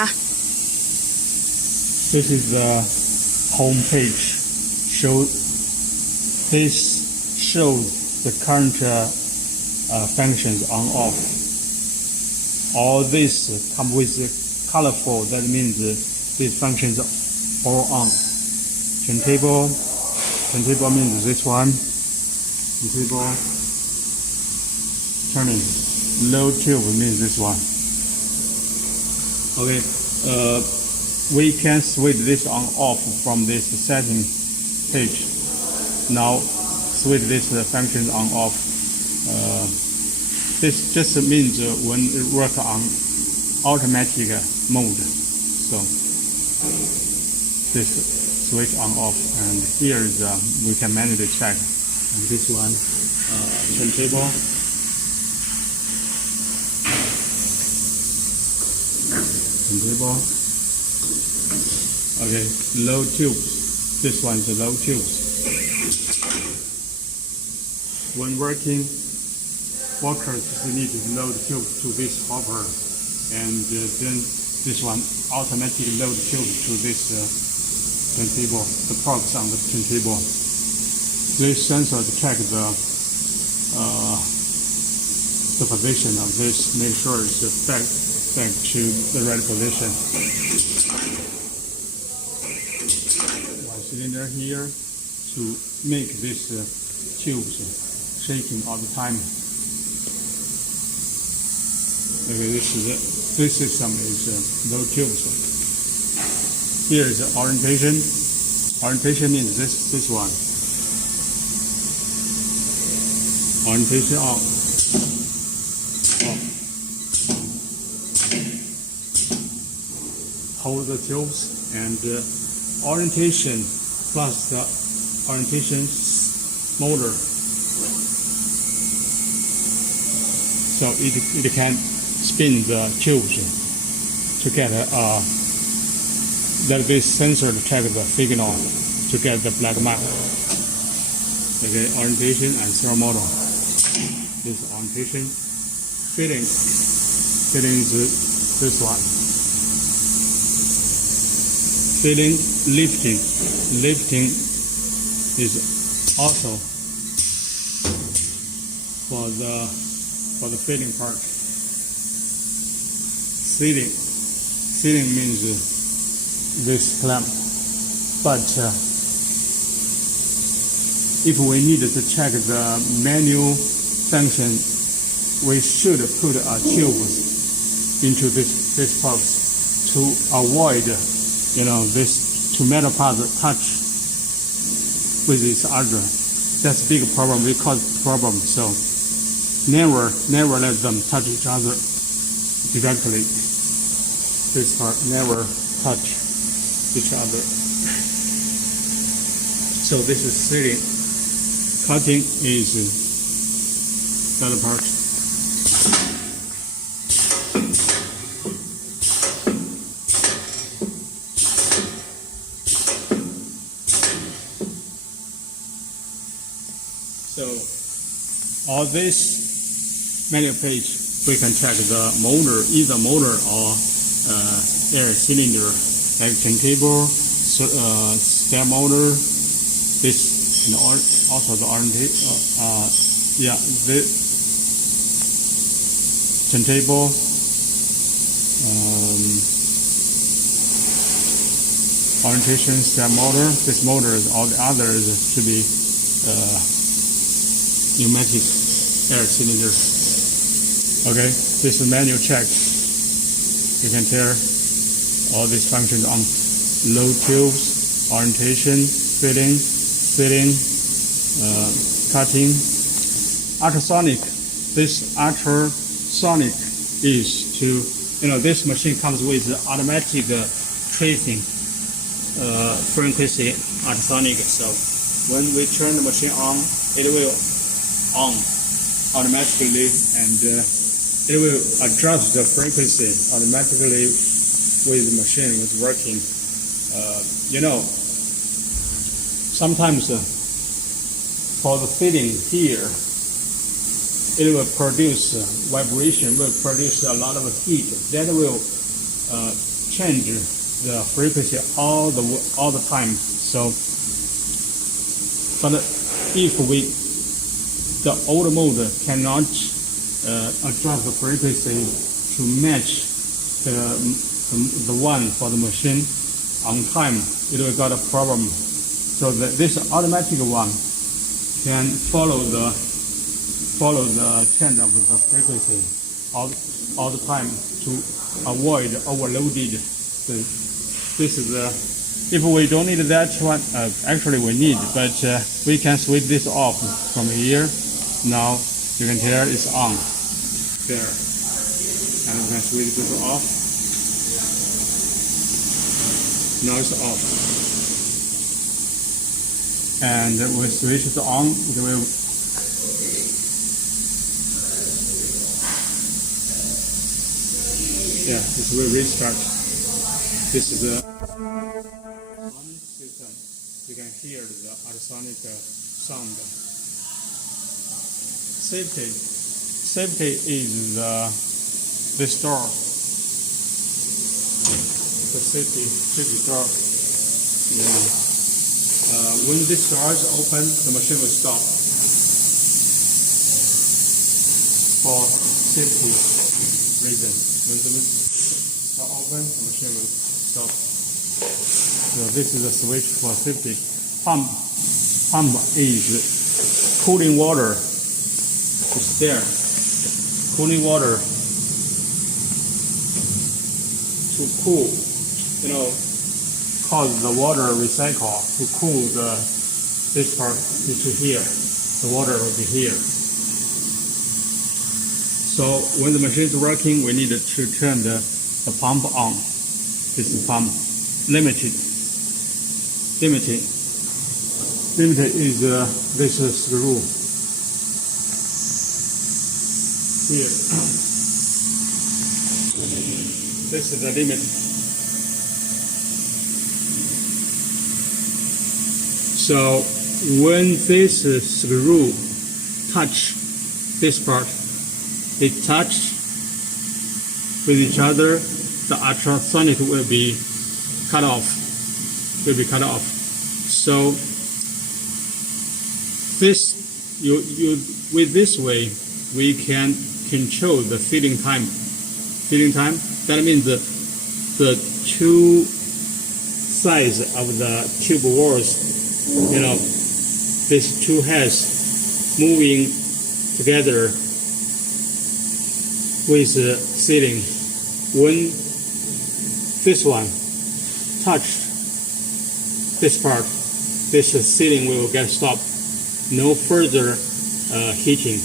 คะ This is the home page. This shows the current functions on off. All this come with colorful. That means these functions are all on. Turntable means this one. Turntable. Turning. Low tube means this one. Okay. We can switch this on off from this setting page. Now switch this function on off. This just means when it works on automatic mode. So this switch on off, and here is we can manually check. And this one turntable. Turntable. Okay, low tubes. This one is the low tubes. When working, workers need to load tubes to this hopper, and then this one automatically load tubes to this turntable, the props on the turntable. This sensor detects the position of this, make sure it's back to the right position. One cylinder here to make this tubes shaking all the time. Okay, this system is low tubes. Here is orientation. Orientation means this one. Orientation on. Hold the tubes, and orientation plus the orientation motor. So it can spin the tubes to get that this sensor detect the signal to get the black mark. Okay, orientation and servo motor. This orientation. Fitting is this one. Fitting, lifting is also for the fitting part. Sealing means this clamp, but if we need to check the manual function, we should put a tube into this box to avoid, this two metal parts touch with each other. That's a big problem. We cause problem. So never let them touch each other directly. This part never touch each other. So this is sealing. Cutting is the other part. So all this manual page, we can check the motor, either motor or air cylinder, like turntable, step motor, this, and also the orientation, the turntable, orientation, step motor. This motor, all the others should be pneumatic air cylinder. Okay, this is manual check. You can tell all these functions on low tubes, orientation, fitting, cutting. Ultrasonic. This ultrasonic is to, this machine comes with automatic tracing frequency ultrasonic. So when we turn the machine on, it will on automatically, and it will adjust the frequency automatically with the machine is working. Sometimes for the fitting here, it will produce vibration, will produce a lot of heat. That will change the frequency all the time. So, but if the old mode cannot adjust the frequency to match the one for the machine on time, it will got a problem. So this automatic one can follow the change of the frequency all the time to avoid overloaded. So this is if we don't need that one, actually we need, but we can switch this off from here. Now you can tell it's on there, and we can switch this off. Now it's off, and we switch it on. It will this will restart. This is the system. You can hear the ultrasonic sound. Safety is this door. The safety door. Yeah. When this door is open, the machine will stop. For safety reason, when the door open, the machine will stop. So this is a switch for safety. Pump is cooling water. It's there. Cooling water to cool, cause the water recycle to cool this part to here. The water will be here. So when the machine is working, we need to turn the pump on. This is pump. Limited is this screw here. This is the limit. So when this screw touch this part, it touch with each other, the ultrasonic will be cut off. So this with this way we can control the filling time. That means the two sides of the tube walls, these two heads moving together with the sealing. When this one touch this part, this sealing will get stopped. No further heating.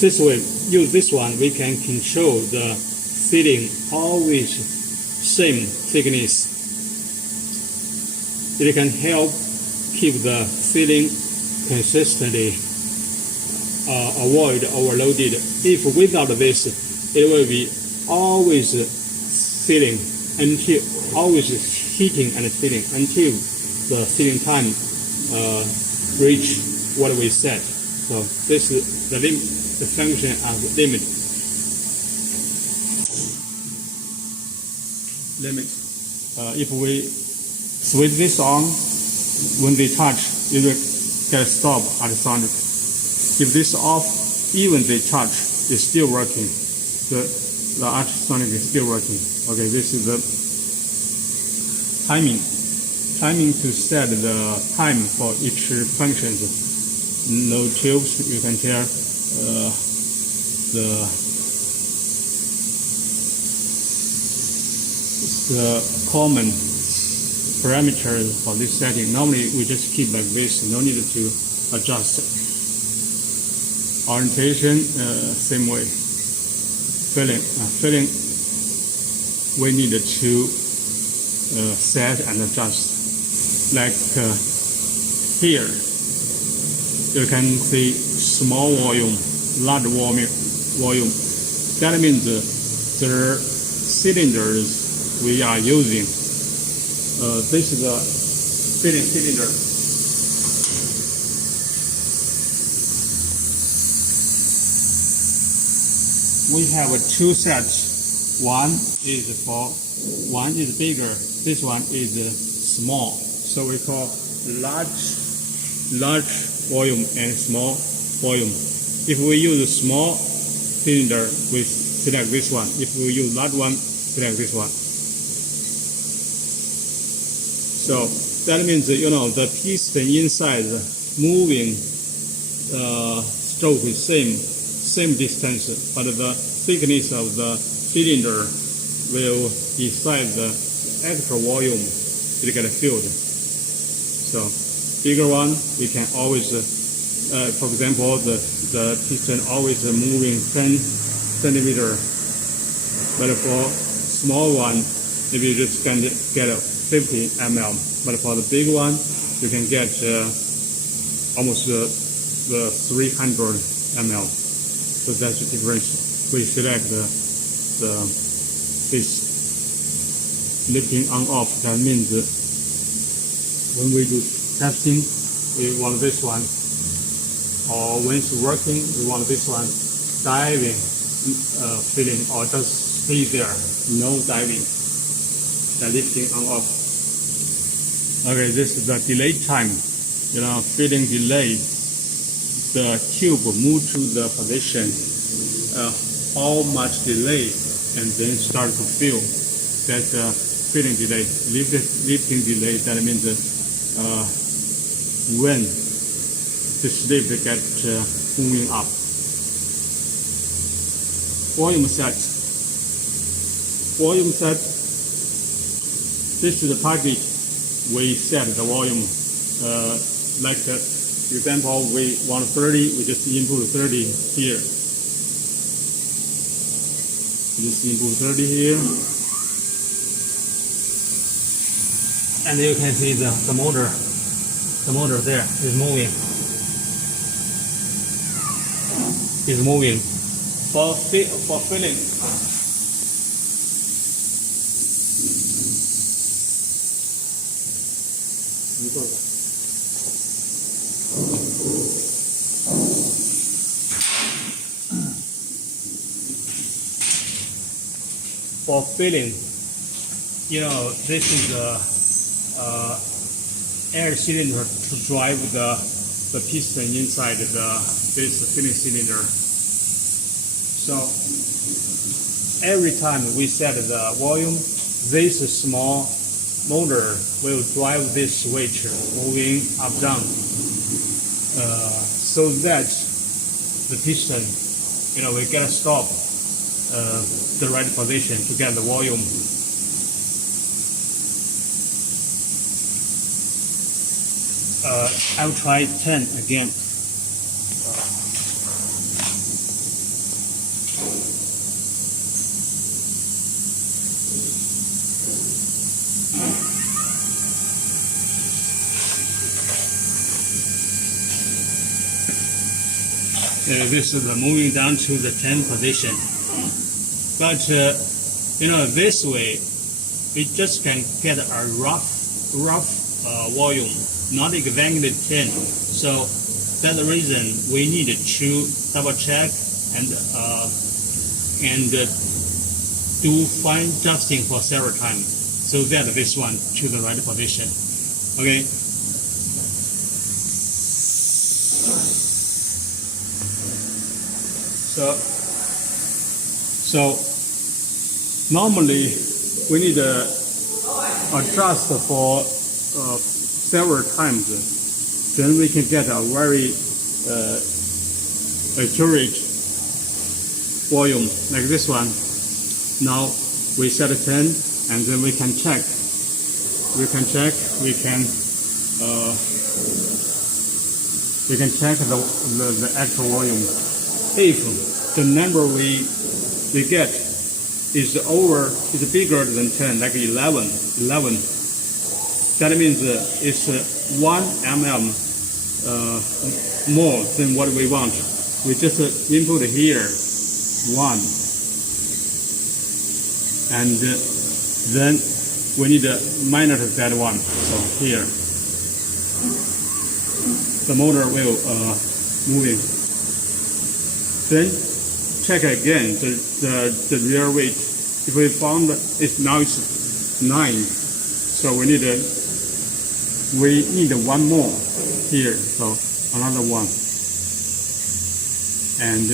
This way, use this one, we can control the sealing always same thickness. It can help keep the sealing consistently, avoid overloaded. If without this, it will be always sealing always heating and sealing until the sealing time reach what we set. So this is the function of limit. If we switch this on, when they touch, it will get stop ultrasonic. If this off, even they touch, it's still working. The ultrasonic is still working. Okay, this is the timing to set the time for each function. No tubes, you can tell the common parameters for this setting. Normally we just keep like this, no need to adjust. Orientation, same way. Filling, we need to set and adjust. Like here, you can see small volume, large volume. That means the cylinders we are using. This is a filling cylinder. We have two sets One is bigger, this one is small. So we call large volume and small volume. If we use small cylinder, we select this one. If we use large one, select this one. So that means the piston inside moving stroke is same distance, but the thickness of the cylinder will decide the actual volume it get filled. So bigger one, we can always, for example, the piston always moving 10 centimeter, but for small one, maybe you just can get 50 ml. But for the big one, you can get almost the 300 ml. So that's the difference. We select this lifting on off. That means when we do testing, we want this one, or when it's working, we want this one diving, filling, or just stay there, no diving. The lifting on off. Okay, this is the delay time. Filling delay. The tube move to the position. How much delay, and then start to fill. That's filling delay. Lifting delay. That means when the slip gets moving up. Volume set. This is the target. We set the volume. Like example, we want 30. We just input 30 here. Just input 30 here, and you can see the motor. The motor there is moving. Is moving for filling. For filling, this is the air cylinder to drive the piston inside this filling cylinder. So every time we set the volume, this small motor will drive this switch moving up down, so that the piston, we get a stop. The right position to get the volume. I'll try 10 again. This is moving down to the 10 position. But this way, we just can get a rough volume, not exactly 10. So that's the reason we need to double check and do fine adjusting for several times, so that this one to the right position. Okay. So normally we need to adjust for several times. Then we can get a very accurate volume like this one. Now we set a 10, and then we can check. We can check the actual volume. If the number we get is bigger than 10, like 11, that means it's 1 mm more than what we want. We just input here 1, and then we need to minus that one. So here the motor will moving. Then check again the rear weight. If we found now it's 9, so we need one more here, so another one, and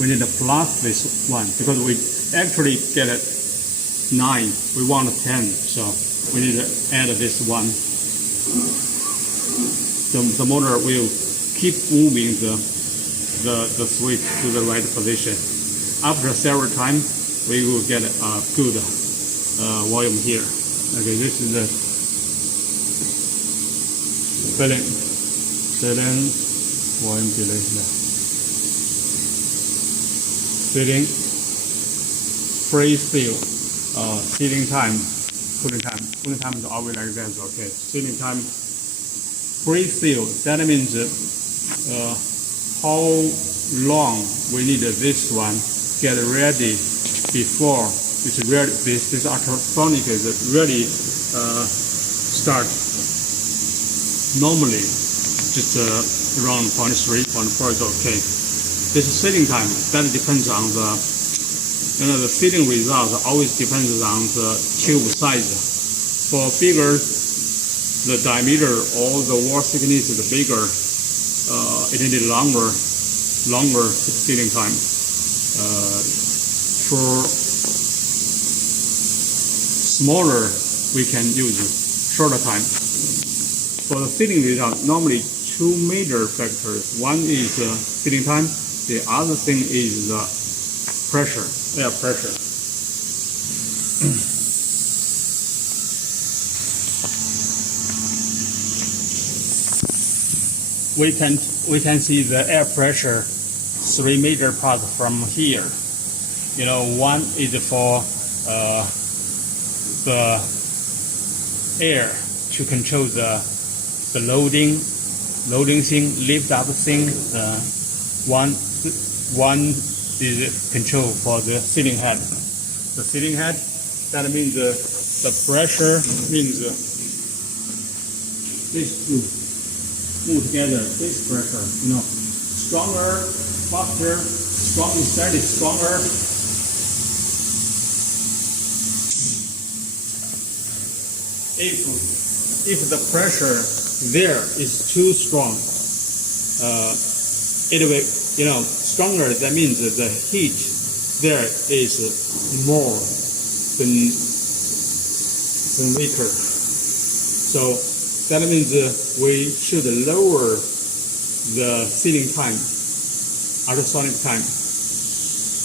we need to plus this one because we actually get 9. We want 10, so we need to add this one. The motor will keep moving the switch to the right position. After several times, we will get a good volume here. Okay, this is the filling volume delay. Filling, pre-seal, sealing time, cooling time. Cooling time is always like that. Okay, sealing time, pre-seal. That means how long we need this one get ready before it's ready. This ultrasonic is ready start. Normally, just around 0.3, 0.4 is okay. This sealing time that depends on the sealing result. Always depends on the tube size. For bigger the diameter or the wall thickness, the bigger it needs longer sealing time. For smaller, we can use shorter time. For the sealing result, normally two major factors. One is sealing time. The other thing is the pressure, air pressure. We can see the air pressure, 3 major parts from here. One is for the air to control the loading thing, lift up thing. One is control for the sealing head. The sealing head, that means the pressure means these two move together. This pressure, stronger, faster, strong inside is stronger. If the pressure there is too strong, it will, stronger. That means the heat there is more than weaker. So that means we should lower the sealing time, ultrasonic time.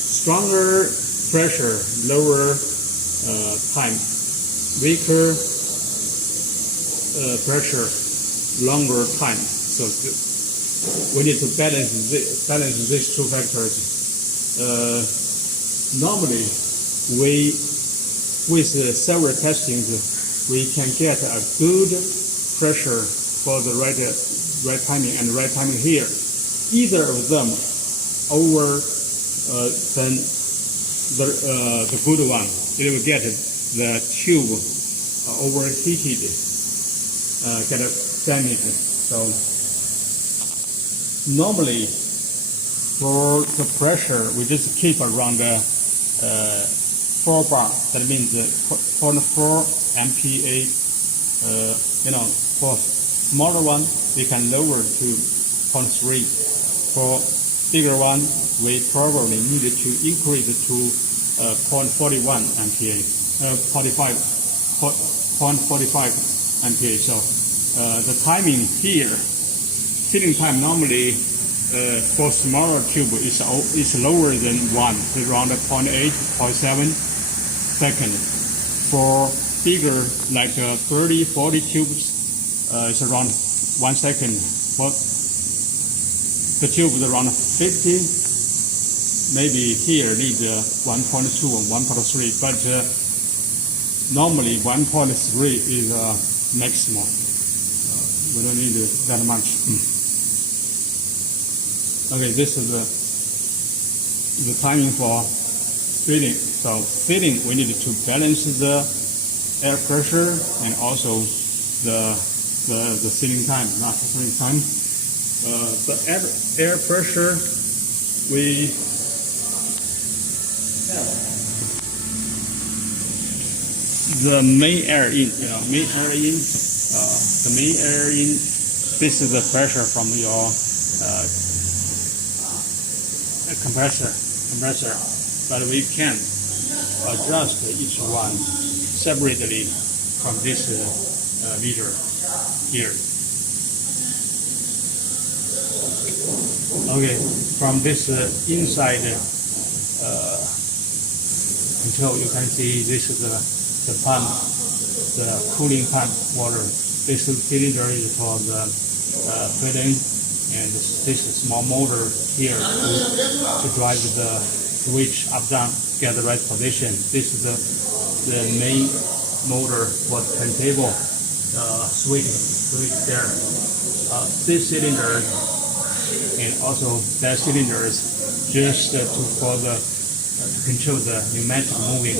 Stronger pressure, lower time. Weaker pressure, longer time. So we need to balance these two factors. Normally, with several testings, we can get a good pressure for the right timing and right timing here. Either of them over than the good one, it will get the tube overheated, get damaged. So normally for the pressure, we just keep around 4 bar. That means 0.4 MPa. For smaller one, we can lower to 0.3. For bigger one, we probably need to increase to 0.41 MPa, 0.45 MPa. So the timing here, sealing time normally for smaller tube is lower than 1, it's around 0.8, 0.7 second. For bigger, like 30, 40 tubes, it's around 1 second. For the tube is around 50, maybe here need 1.2 or 1.3, but normally 1.3 is maximum. We don't need that much. Okay, this is the timing for filling. So filling, we need to balance the air pressure and also the sealing time, not the sealing time. The air pressure, we have the main air in, main air in, the main air in, this is the pressure from your compressor, but we can adjust each one separately from this meter here. Okay, from this inside control, you can see this is the pump, the cooling pump water. This cylinder is for the filling, and this small motor here to drive the switch up down, get the right position. This is the main motor for the turntable switch there. This cylinder and also that cylinder is just to control the pneumatic moving.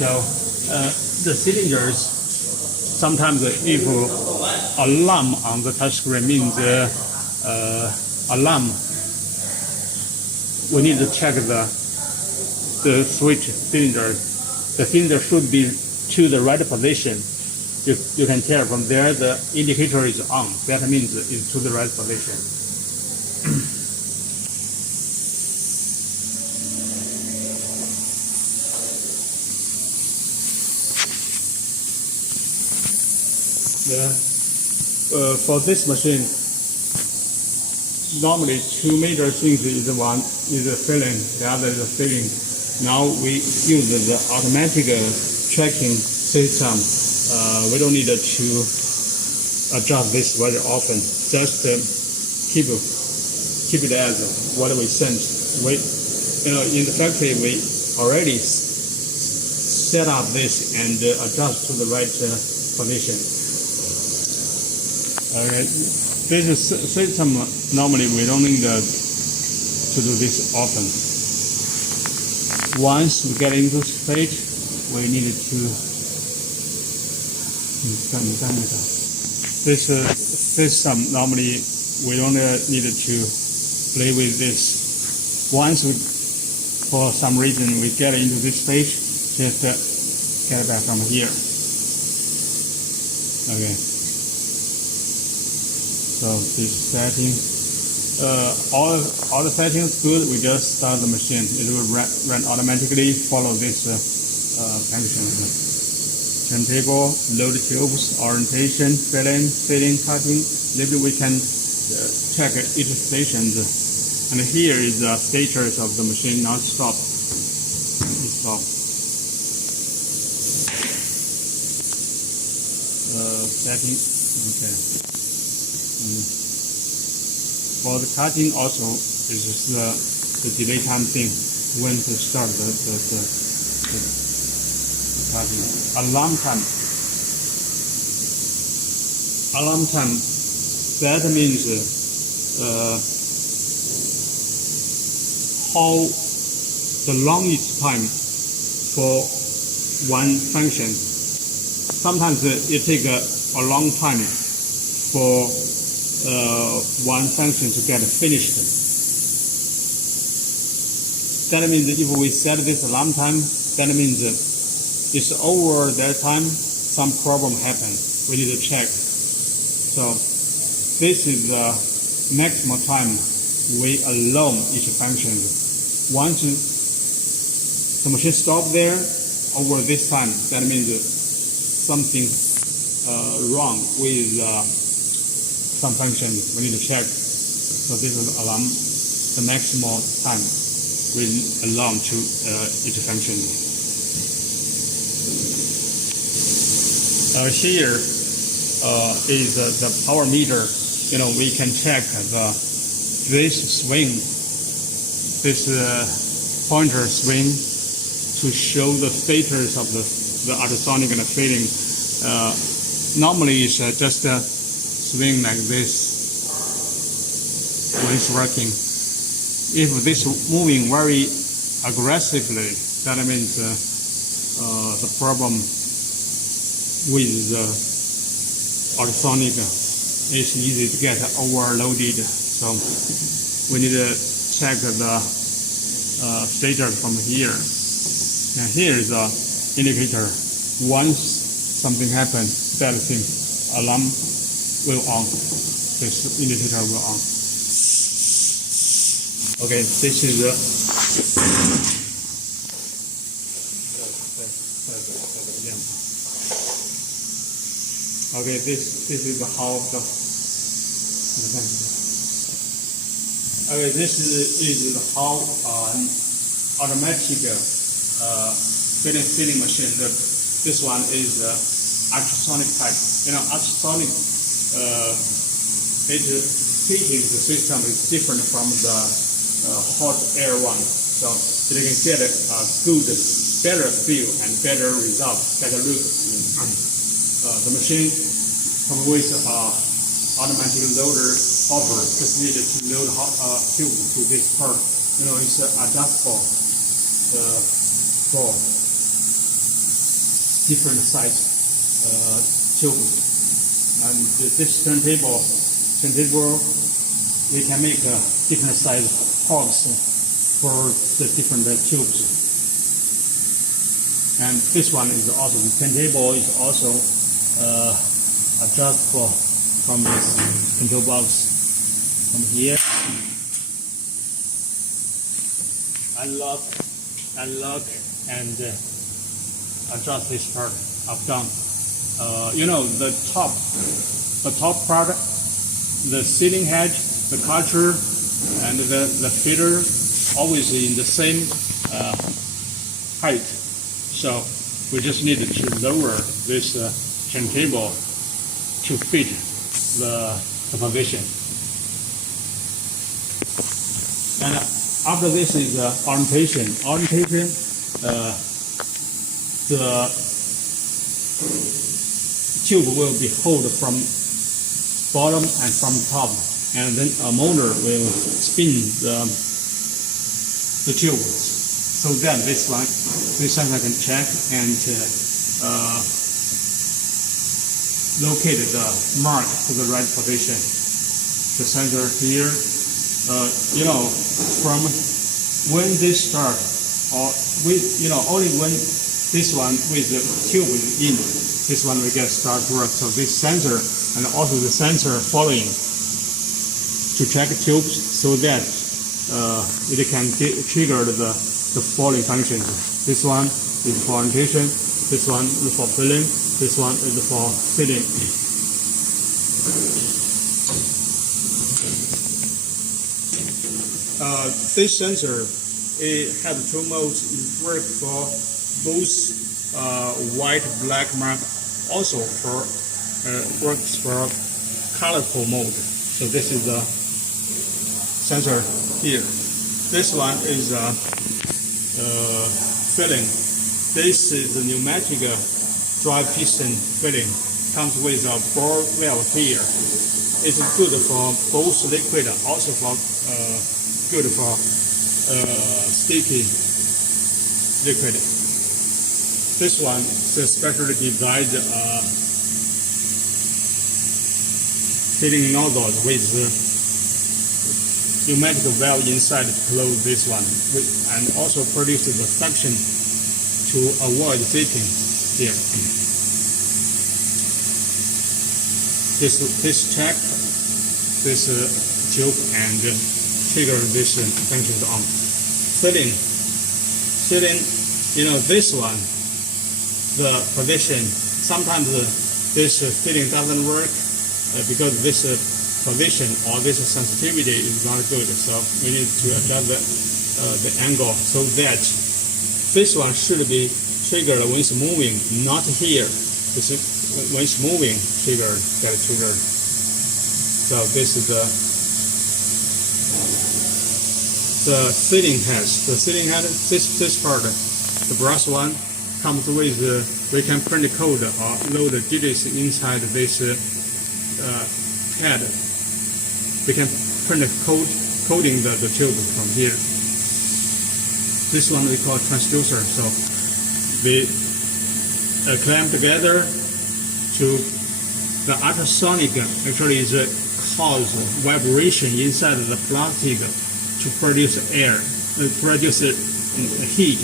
So the cylinders, sometimes if alarm on the touchscreen means alarm, we need to check the switch cylinder. The cylinder should be to the right position. You can tell from there the indicator is on. That means it's to the right position. For this machine, normally two major things is one is the filling, the other is the filling. Now we use the automatic tracking system. We don't need to adjust this very often. Just keep it as what we sense. In the factory, we already set up this and adjust to the right position. This system, normally we don't need to do this often. Once we get into stage, we need to this system, normally we don't need to play with this. Once we, for some reason, we get into this stage, just get back from here. Okay. So this setting, all the settings good. We just start the machine. It will run automatically. Follow this function. Turntable, load tubes, orientation, filling, cutting. Maybe we can check each station. And here is the status of the machine. Now stop. Stop. Setting. Okay. For the cutting also is the delay time thing, when to start the cutting. Alarm time, that means how the longest time for one function. Sometimes it takes a long time for one function to get finished. That means if we set this alarm time, that means it's over that time, some problem happens. We need to check. So this is the maximum time we allow each function. Once the machine stops there, over this time, that means something wrong with some function. We need to check. So this is alarm, the maximum time we allow to each function. Here is the power meter. We can check this swing, this pointer swing, to show the status of the ultrasonic and the filling. Normally it's just swing like this when it's working. If this moving very aggressively, that means the problem with the ultrasonic is easy to get overloaded. So we need to check the status from here. And here is the indicator. once something happens, that thing, alarm will on. This indicator will on. Okay, this is the okay. This is how the okay. This is how automatic filling machine. This one is ultrasonic type. You know, ultrasonic heating the system is different from the hot air one, so you can get a good, better feel and better result, better look. The machine comes with automatic loader hopper. Just need to load tube to this part. You know, it's adjustable for different size tube. And this turntable, we can make different size hogs for the different tubes. And this one is also, the turntable is also adjustable from this control box. From here, unlock, and adjust this part up down. You know, the top part, the ceiling head, the culture, and the feeder always in the same height. So we just need to lower this turntable to fit the position. And after this is orientation. The tube will be held from bottom and from top, and then a motor will spin the tube, so that this sensor can check and locate the mark to the right position. The sensor here, you know, from when this start, or only when this one with the tube in, this one we get start work. So this sensor and also the sensor following to check tubes, so that it can trigger the following functions. This one is for orientation, this one is for filling, this one is for filling. This sensor, it has two modes. It works for both white, black mark, also for works for colorful mode. So this is the sensor here. This one is filling. This is the pneumatic dry piston filling. Comes with a bore valve here. It's good for both liquid, also for good for sticky liquid. This one is specially designed filling nozzle with pneumatic valve inside to close this one, and also produces the suction to avoid leaking here. This check this tube and trigger this function on. Filling, you know, this one, the position, sometimes this filling doesn't work because this position or this sensitivity is not good. So we need to adjust the angle so that this one should be triggered when it's moving, not here. When it's moving, get triggered. So this is the sealing head. The sealing head, this part, the brass one, comes with we can print code or load the digits inside this head. We can print coding the tube from here. This one we call transducer. So we clamp together to the ultrasonic. Actually is cause vibration inside the plastic to produce air, produce heat,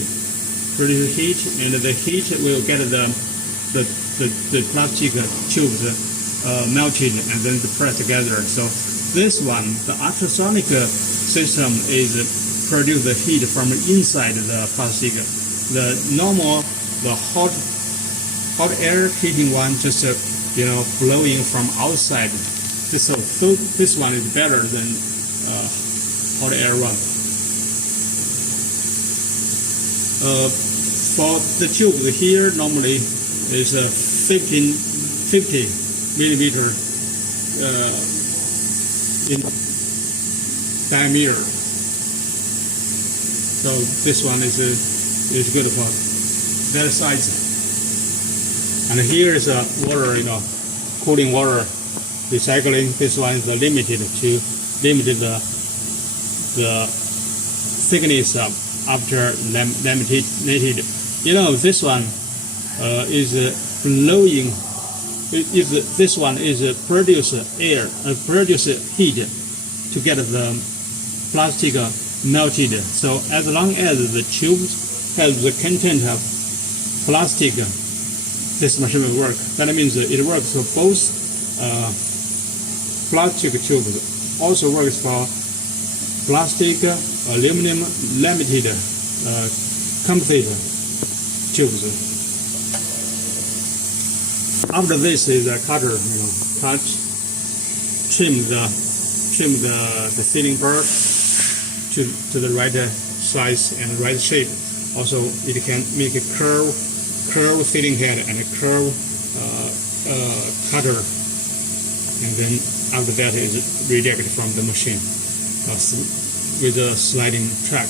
and the heat will get the the plastic tubes melted and then pressed together. So this one, the ultrasonic system is produce the heat from inside the plastic. The normal, the hot air heating one just blowing from outside. So this one is better than hot air one. For the tube here, normally is 50 millimeter in diameter. So this one is good for that size. And here is water, cooling water recycling. This one is limited to the thickness after laminated. This one is blowing. This one is produce heat to get the plastic melted. So as long as the tube has the content of plastic, this machine will work. That means it works for both plastic tubes. Also works for plastic, aluminum, laminated, composite tubes. After this is a cutter, trim the sealing part to the right size and right shape. Also, it can make a curve sealing head and a curve cutter, and then after that is rejected from the machine with a sliding track.